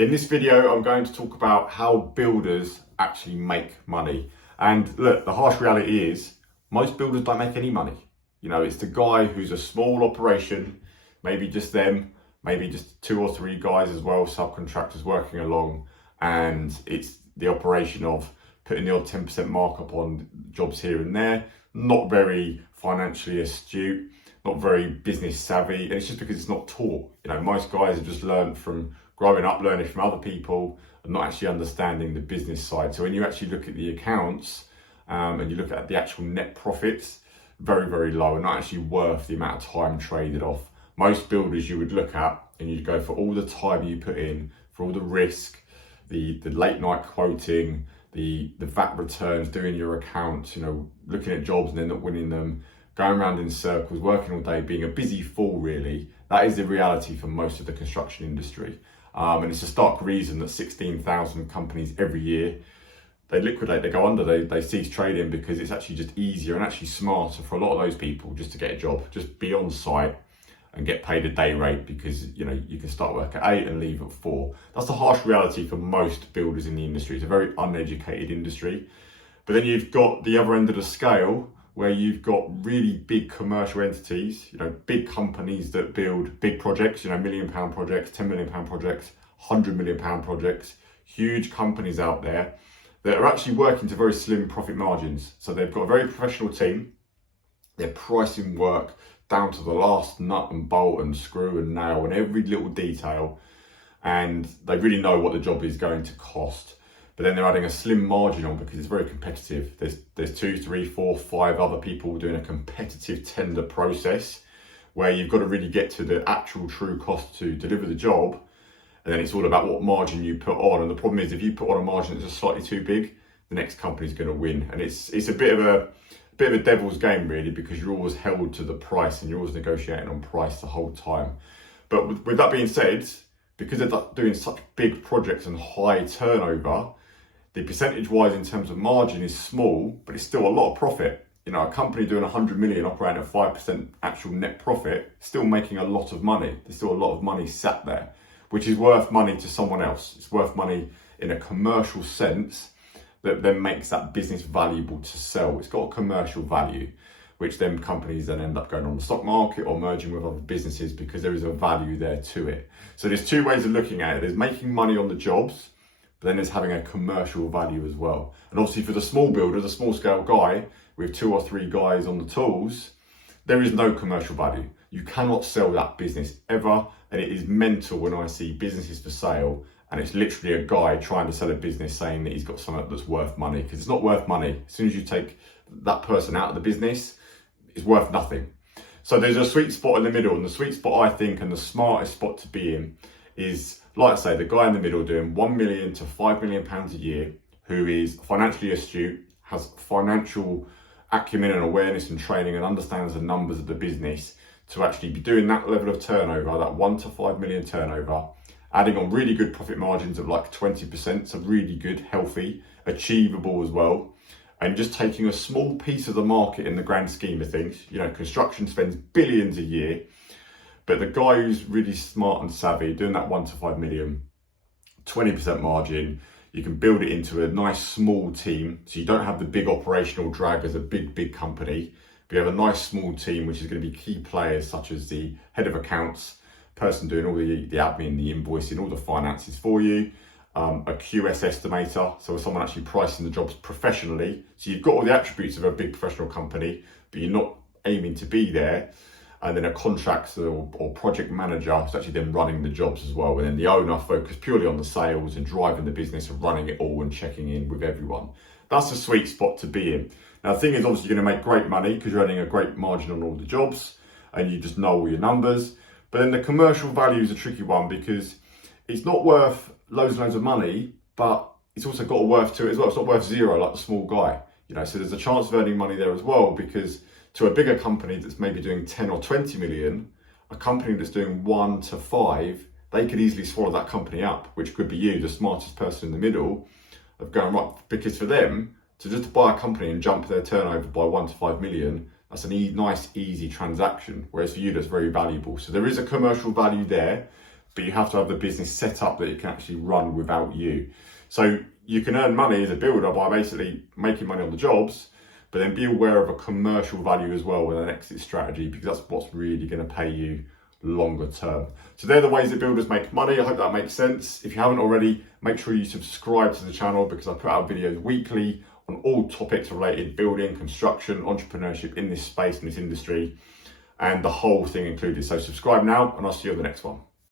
In this video, I'm going to talk about how builders actually make money. And look, the harsh reality is most builders don't make any money. You know, it's the guy who's a small operation, maybe just them, maybe just 2 or 3 guys as well, subcontractors working along. And it's the operation of putting the odd 10% markup on jobs here and there, not very financially astute, not very business savvy. And it's just because it's not taught. You know, most guys have just learned from growing up, learning from other people and not actually understanding the business side. So when you actually look at the accounts and you look at the actual net profits, very, very low and not actually worth the amount of time traded off. Most builders you would look at and you'd go for all the time you put in, for all the risk, the late night quoting, the VAT returns, doing your accounts, you know, looking at jobs and then not winning them, going around in circles, working all day, being a busy fool really. That is the reality for most of the construction industry. And it's a stark reason that 16,000 companies every year, they liquidate, they go under, they cease trading because it's actually just easier and actually smarter for a lot of those people just to get a job, just be on site and get paid a day rate because, you know, you can start work at 8 and leave at 4. That's the harsh reality for most builders in the industry. It's a very uneducated industry. But then you've got the other end of the scale where you've got really big commercial entities, you know, big companies that build big projects, you know, £1 million projects, £10 million projects, £100 million projects, huge companies out there that are actually working to very slim profit margins. So they've got a very professional team, they're pricing work down to the last nut and bolt and screw and nail and every little detail, and they really know what the job is going to cost. But then they're adding a slim margin on because it's very competitive. There's 2, 3, 4, 5 other people doing a competitive tender process where you've got to really get to the actual true cost to deliver the job. And then it's all about what margin you put on. And the problem is if you put on a margin that's just slightly too big, the next company's going to win. And it's a bit of a devil's game really, because you're always held to the price and you're always negotiating on price the whole time. But with that being said, because they're doing such big projects and high turnover, the percentage wise in terms of margin is small, but it's still a lot of profit. You know, a company doing 100 million operating at 5% actual net profit, still making a lot of money. There's still a lot of money sat there, which is worth money to someone else. It's worth money in a commercial sense that then makes that business valuable to sell. It's got a commercial value, which then companies then end up going on the stock market or merging with other businesses because there is a value there to it. So there's 2 ways of looking at it. There's making money on the jobs, but then there's having a commercial value as well. And obviously for the small builder, the small scale guy with 2 or 3 guys on the tools, there is no commercial value. You cannot sell that business ever. And it is mental when I see businesses for sale and it's literally a guy trying to sell a business saying that he's got something that's worth money, because it's not worth money. As soon as you take that person out of the business, it's worth nothing. So there's a sweet spot in the middle, and the sweet spot I think and the smartest spot to be in is, like I say, the guy in the middle doing £1 million to £5 million a year, who is financially astute, has financial acumen and awareness and training and understands the numbers of the business to actually be doing that level of turnover, that 1 to 5 million turnover, adding on really good profit margins of like 20%, so really good, healthy, achievable as well, and just taking a small piece of the market in the grand scheme of things. You know, construction spends billions a year, but the guy who's really smart and savvy, doing that 1 to 5 million, 20% margin, you can build it into a nice small team, so you don't have the big operational drag as a big company. But you have a nice small team, which is going to be key players such as the head of accounts, person doing all the admin, the invoicing, all the finances for you, a QS estimator, so someone actually pricing the jobs professionally. So you've got all the attributes of a big professional company, but you're not aiming to be there. And then a contractor or project manager who's actually then running the jobs as well. And then the owner focused purely on the sales and driving the business and running it all and checking in with everyone. That's a sweet spot to be in. Now, the thing is, obviously, you're going to make great money because you're earning a great margin on all the jobs and you just know all your numbers. But then the commercial value is a tricky one because it's not worth loads and loads of money, but it's also got a worth to it as well. It's not worth zero like the small guy, you know, so there's a chance of earning money there as well, because to a bigger company that's maybe doing 10 or 20 million, a company that's doing 1 to 5, they could easily swallow that company up, which could be you, the smartest person in the middle, of going, right, because for them, to just buy a company and jump their turnover by 1 to 5 million, that's a nice, easy transaction. Whereas for you, that's very valuable. So there is a commercial value there. but you have to have the business set up that it can actually run without you. So you can earn money as a builder by basically making money on the jobs, but then be aware of a commercial value as well with an exit strategy, because that's what's really going to pay you longer term. So they're the ways that builders make money. I hope that makes sense. If you haven't already, make sure you subscribe to the channel, because I put out videos weekly on all topics related building, construction, entrepreneurship in this space, in this industry, and the whole thing included. So subscribe now, and I'll see you on the next one.